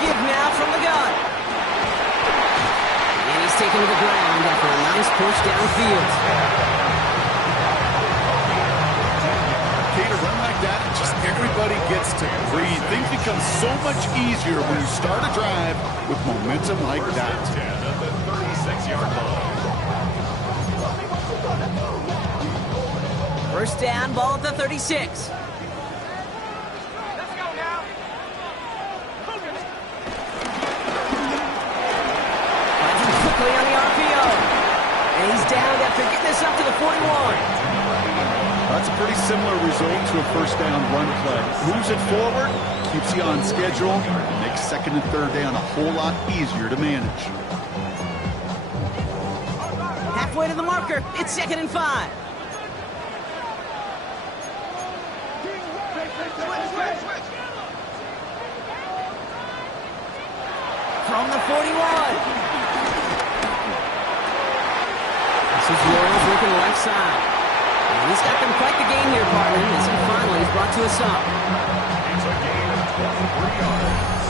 give now from the gun. And he's taken to the ground after a nice push downfield. Kate, a run like that, just everybody gets to breathe. Things become so much easier when you start a drive with momentum like that. 36-yard line. First down, ball at the 36. Let's go now. Finds him quickly on the RPO. And he's down after getting this up to the 41. That's a pretty similar result to a first down run play. Moves it forward, keeps you on schedule, and makes 2nd and 3rd down a whole lot easier to manage. Halfway to the marker, it's 2nd and 5. From the 41. This is Royals working the left side. And he's got them quite the game here, partner, as he finally is brought to a stop. It's a gain of 23 yards.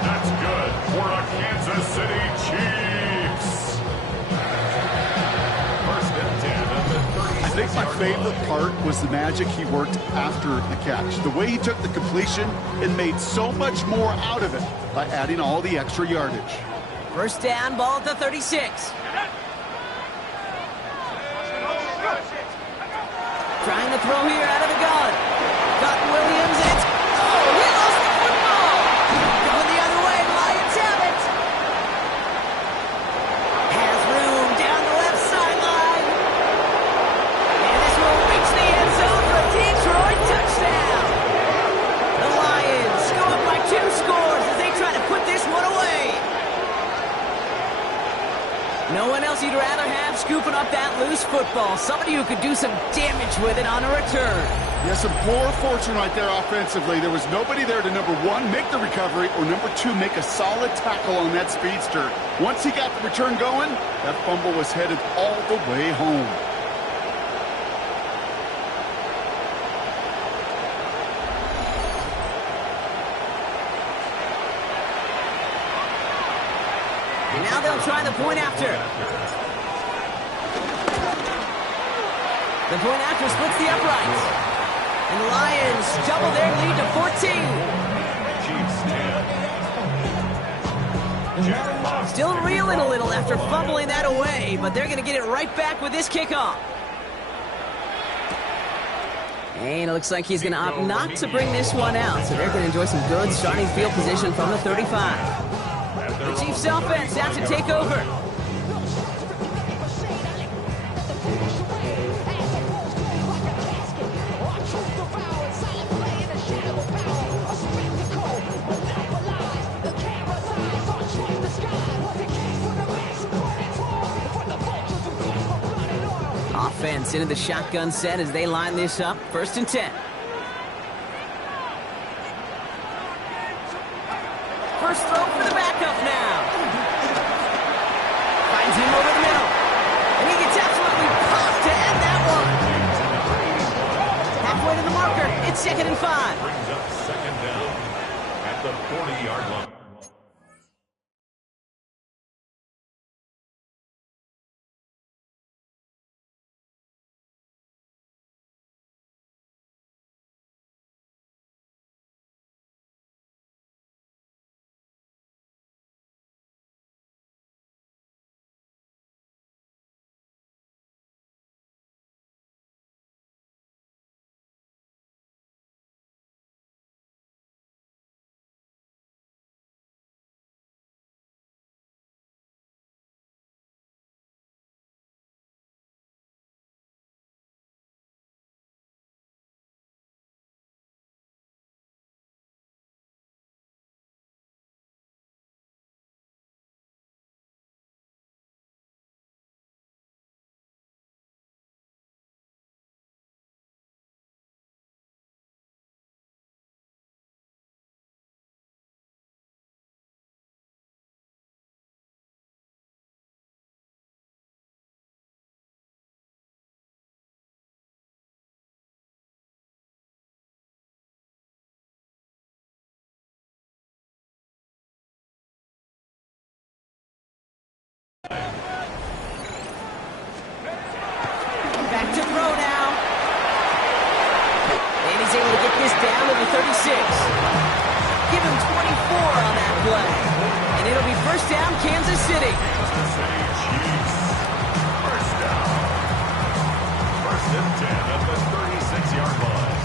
That's good for a Kansas City Chiefs. First and 10 at the 36. I think my favorite part was the magic he worked after the catch. The way he took the completion and made so much more out of it by adding all the extra yardage. First down, ball at the 36. Trying to throw here out of the gun. Got Williams, and it's... Oh, he lost the football! Going the other way, Lions have it! Has room down the left sideline. And this will reach the end zone for a Detroit touchdown. The Lions go up by 2 scores as they try to put this one away. No one else you'd rather have scooping up that loose football. Somebody who could do some damage with it on a return. Yeah, some poor fortune right there offensively. There was nobody there to, number one, make the recovery, or number two, make a solid tackle on that speedster. Once he got the return going, that fumble was headed all the way home. And now they'll try the point after. The point after splits the uprights. And the Lions double their lead to 14. Still reeling a little after fumbling that away, but they're going to get it right back with this kickoff. And it looks like he's going to opt not to bring this one out, so they're going to enjoy some good starting field position from the 35. The Chiefs offense out to take over. Offense into the shotgun set as they line this up. 1st and 10. First throw for the backup now. Finds him over the middle. And he gets absolutely popped to end that one. Halfway to the marker. It's 2nd and 5. Brings up 2nd down at the 40-yard line. Back to throw now. And he's able to get this down to the 36. Give him 24 on that play. And it'll be 1st down, Kansas City. Kansas City Chiefs. 1st down. 1st and 10 at the 36-yard line.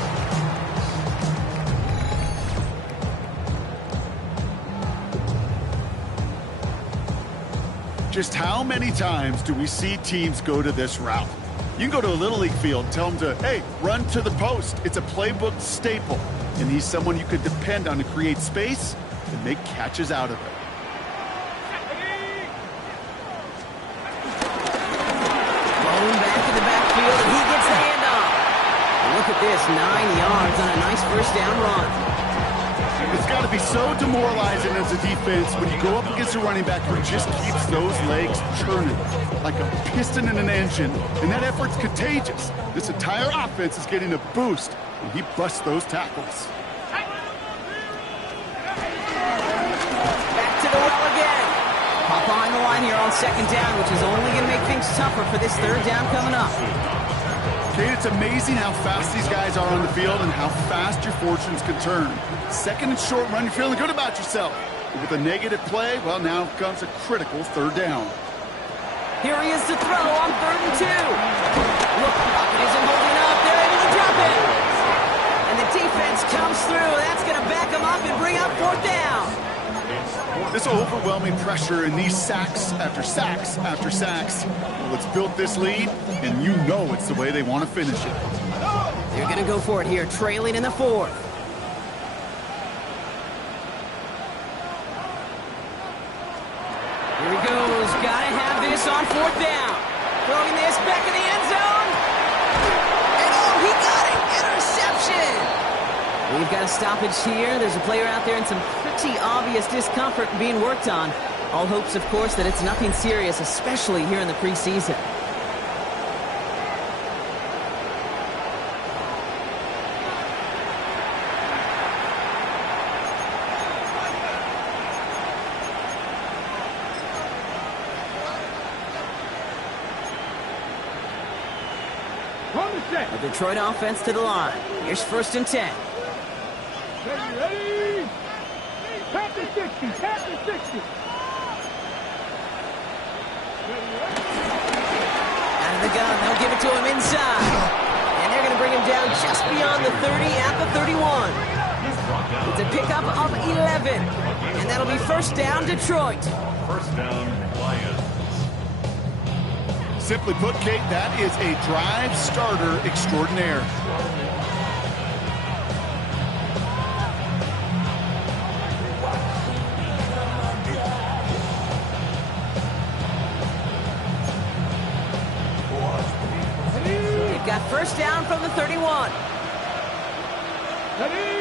Just how many times do we see teams go to this route? You can go to a Little League field, tell them to, hey, run to the post. It's a playbook staple. And he's someone you could depend on to create space and make catches out of it. Rolling back to the backfield, and he gets the handoff. And look at this, 9 yards on a nice 1st down run. It's got to be so demoralizing as a defense when you go up against a running back who just keeps those legs churning like a piston in an engine, and that effort's contagious. This entire offense is getting a boost when he busts those tackles. Back to the well again. Hop on the line here on 2nd down, which is only going to make things tougher for this 3rd down coming up. Kate, it's amazing how fast these guys are on the field and how fast your fortunes can turn. 2nd and short run, you're feeling good about yourself. But with a negative play, well, now comes a critical 3rd down. Here he is to throw on 3rd and 2. Look, pocket isn't holding up. They're able to drop it. And the defense comes through. That's going to back them up and bring up 4th down. This overwhelming pressure and these sacks after sacks after sacks, well, it's built this lead, and you know it's the way they want to finish it. They're going to go for it here, trailing in the 4th. Here he goes. Got to have this on 4th down. Throwing this back in the end zone. And oh, he got it. Interception. possession. We've got a stoppage here. There's a player out there in some pretty obvious discomfort being worked on. All hopes, of course, that it's nothing serious, especially here in the preseason. The Detroit offense to the line. Here's 1st and 10. Ready? Tap to 60. Tap to 60. Out of the gun. They'll give it to him inside. And they're going to bring him down just beyond the 30 at the 31. It's a pickup of 11. And that'll be 1st down, Detroit. 1st down, Lions. Simply put, Kate, that is a drive starter extraordinaire. They've got 1st down from the 31. Ready?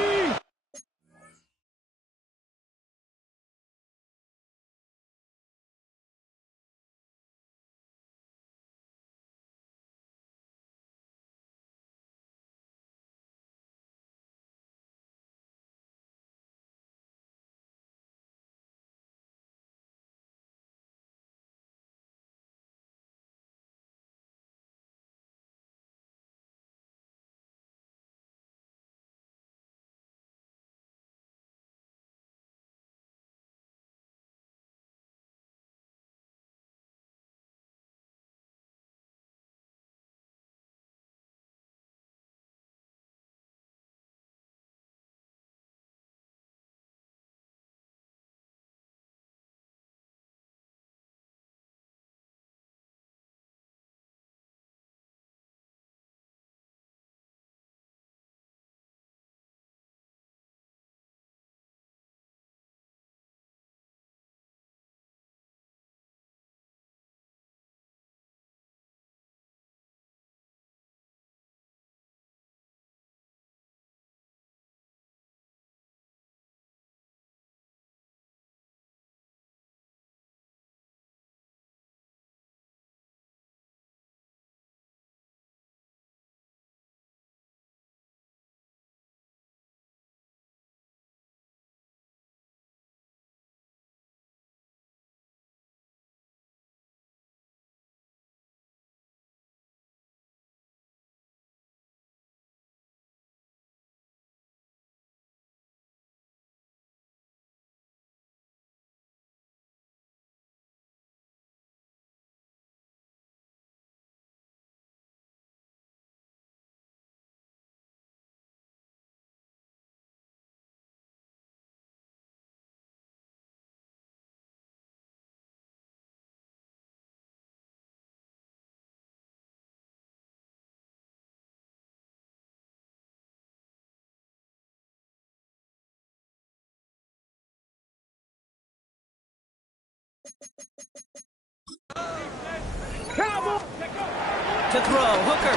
Cowboy! To throw, Hooker.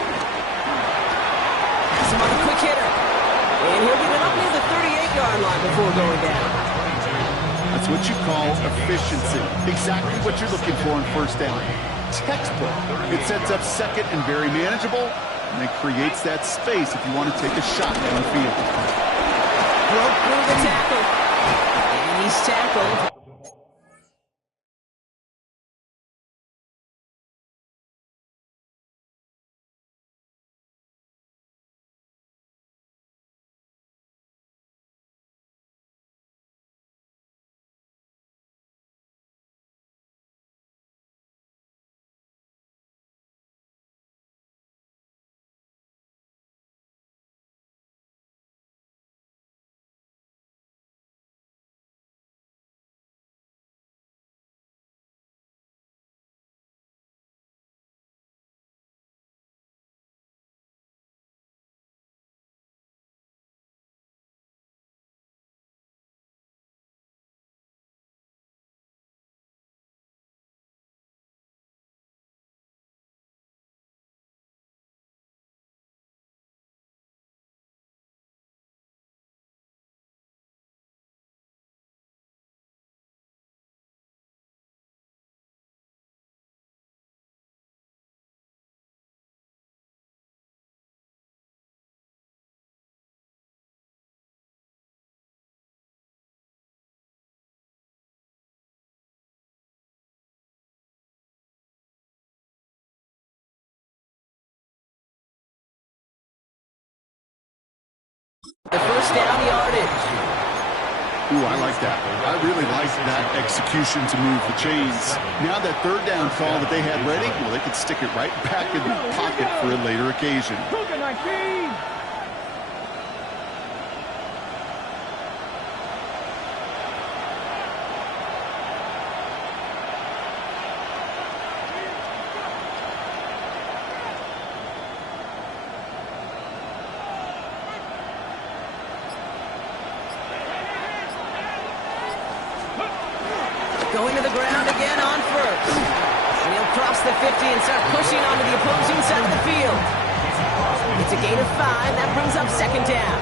Has him on a quick hitter. And he'll get it up near the 38-yard line before going down. That's what you call efficiency. Exactly what you're looking for on 1st down. Textbook. It sets up 2nd and very manageable, and it creates that space if you want to take a shot down the field. Broke through the tackle. And he's tackled. The first down yardage. Ooh, I like that. I really like that execution to move the chains. Now that third down call that they had ready, well, they could stick it right back in the pocket for a later occasion. Cougar 19. Going to the ground again on first. And he'll cross the 50 and start pushing onto the opposing side of the field. It's a gain of 5. That brings up second down.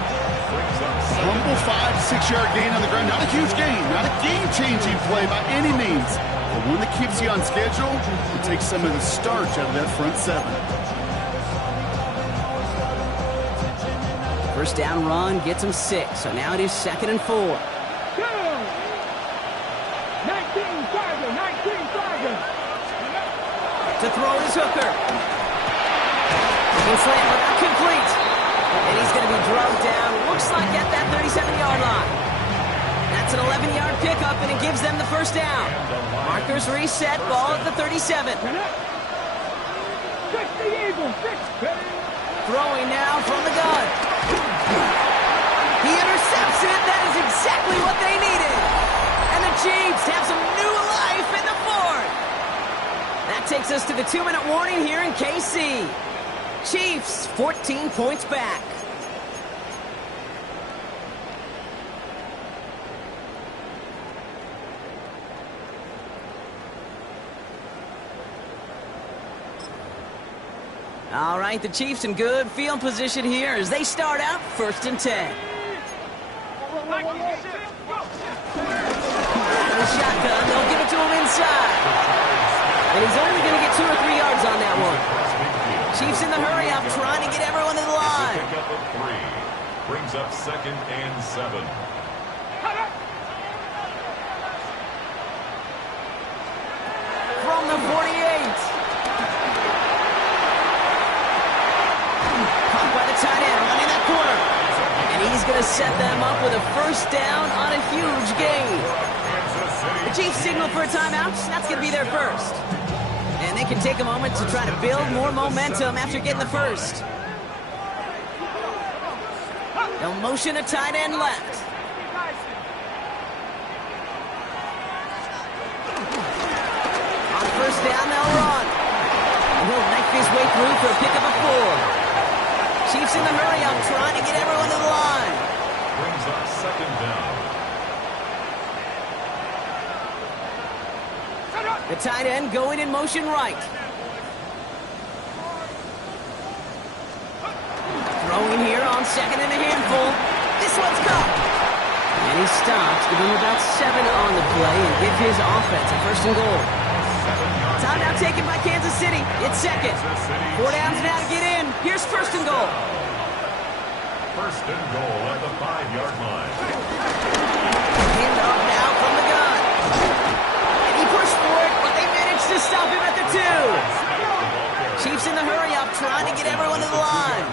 Humble 5-6 yard gain on the ground. Not a huge gain. Not a game-changing play by any means. But one that keeps you on schedule and takes some of the starch out of that front seven. First down run gets him 6. So now it is 2nd and 4. 19 Tiger. To throw his hooker. Looking slant, but not complete. And he's going to be drugged down. Looks like at that 37-yard line. That's an 11-yard pickup, and it gives them the first down. Markers reset, ball at the 37. Throwing now from the gun. He intercepts it. That is exactly what they needed. And the Chiefs have some new life in the fourth. That takes us to the 2-minute warning here in KC. Chiefs, 14 points back. All right, the Chiefs in good field position here as they start out 1st and 10. The shotgun, they'll give it to him inside. And he's only going to get 2 or 3 yards on that one. Chiefs in the hurry up, trying to get everyone to the line. Pick up of 3. Brings up 2nd and 7. From the 48. Caught by the tight end, running that corner. And he's going to set them up with a first down on a huge gain. The Chiefs signal for a timeout. That's going to be their first. And they can take a moment to try to build more momentum after getting the first. They'll motion a tight end left. On first down, they'll run. And he'll knife his way through for a pickup of 4. Chiefs in the hurry up, trying to get everyone to the line. Brings up 2nd down. The tight end going in motion right. Throwing here on 2nd and a handful. This one's caught. And he stops, give him about 7 on the play and give his offense a 1st and goal. Timeout taken by Kansas City. It's 2nd. 4 downs now to get in. Here's 1st and goal. 1st and goal at the 5-yard line. Hand off now from the gun. And he pushed for it, but they managed to stop him at the 2. Chiefs in the hurry up, trying to get everyone to the line.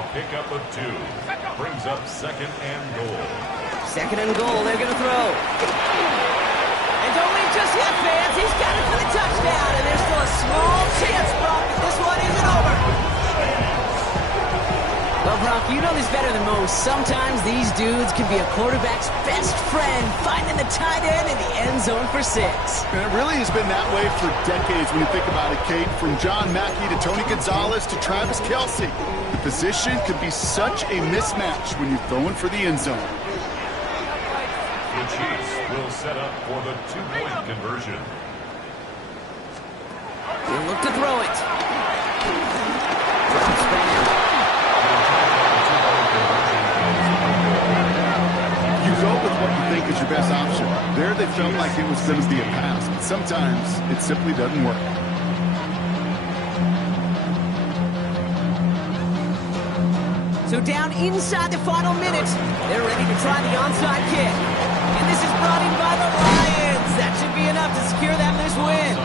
A pickup of 2. Brings up 2nd and goal. 2nd and goal, they're going to throw. And don't leave just yet, fans. He's got it for the touchdown, and there's still a small chance, Brock, that this one isn't over. Well, Brock, you know this better than most. Sometimes these dudes can be a quarterback's best friend, finding the tight end in the end zone for 6. And it really has been that way for decades when you think about it, Kate. From John Mackey to Tony Gonzalez to Travis Kelce. The position could be such a mismatch when you're throwing for the end zone. The Chiefs will set up for the 2-point conversion. He'll look to throw it. Drops back. You go with what you think is your best option. There they felt like it was going to be a pass, but sometimes it simply doesn't work. So down inside the final minute, they're ready to try the onside kick. And this is brought in by the Lions. That should be enough to secure them this win.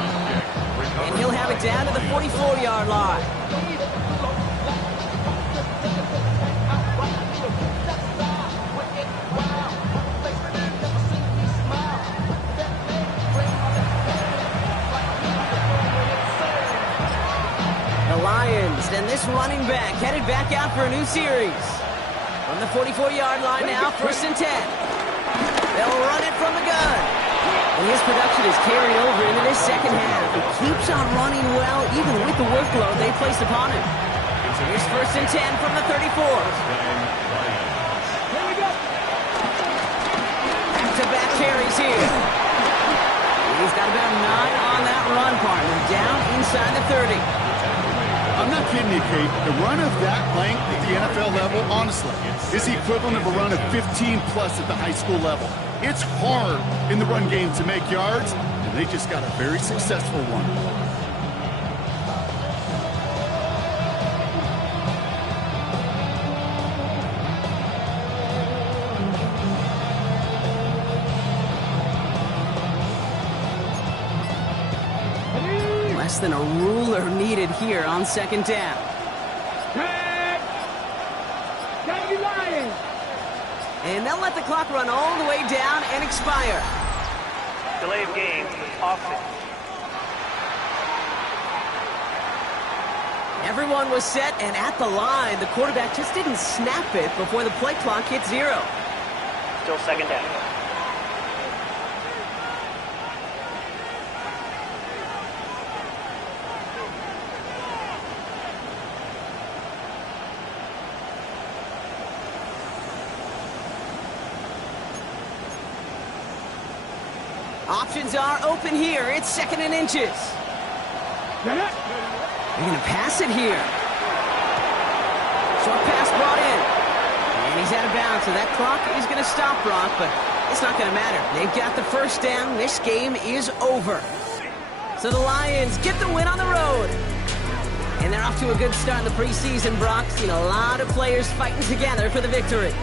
And he'll have it down to the 44-yard line. and this running back headed back out for a new series. From the 44-yard line now, 1st and 10. They'll run it from the gun. And his production is carried over into this second half. He keeps on running well, even with the workload they placed upon him. Here's 1st and 10 from the 34. Back-to-back carries here. He's got about 9 on that run, partner. Down inside the 30. I'm not kidding you, Kate. The run of that length at the NFL level, honestly, is the equivalent of a run of 15-plus at the high school level. It's hard in the run game to make yards, and they just got a very successful one. Less than a ruler needed here on 2nd down. Lions! And they'll let the clock run all the way down and expire. Delay of game, offset. Everyone was set and at the line. The quarterback just didn't snap it before the play clock hit 0. Still 2nd down. Options are open here. It's 2nd and inches. They're going to pass it here. Short pass brought in. And he's out of bounds, so that clock is going to stop, Brock, but it's not going to matter. They've got the 1st down. This game is over. So the Lions get the win on the road. And they're off to a good start in the preseason, Brock. Seen a lot of players fighting together for the victory.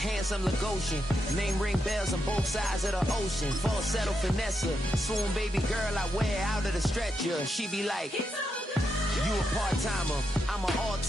Handsome Lagosian, name ring bells on both sides of the ocean. Falsetto finesse, swoon baby girl I wear out of the stretcher. She be like, you a part-timer, I'm an all-time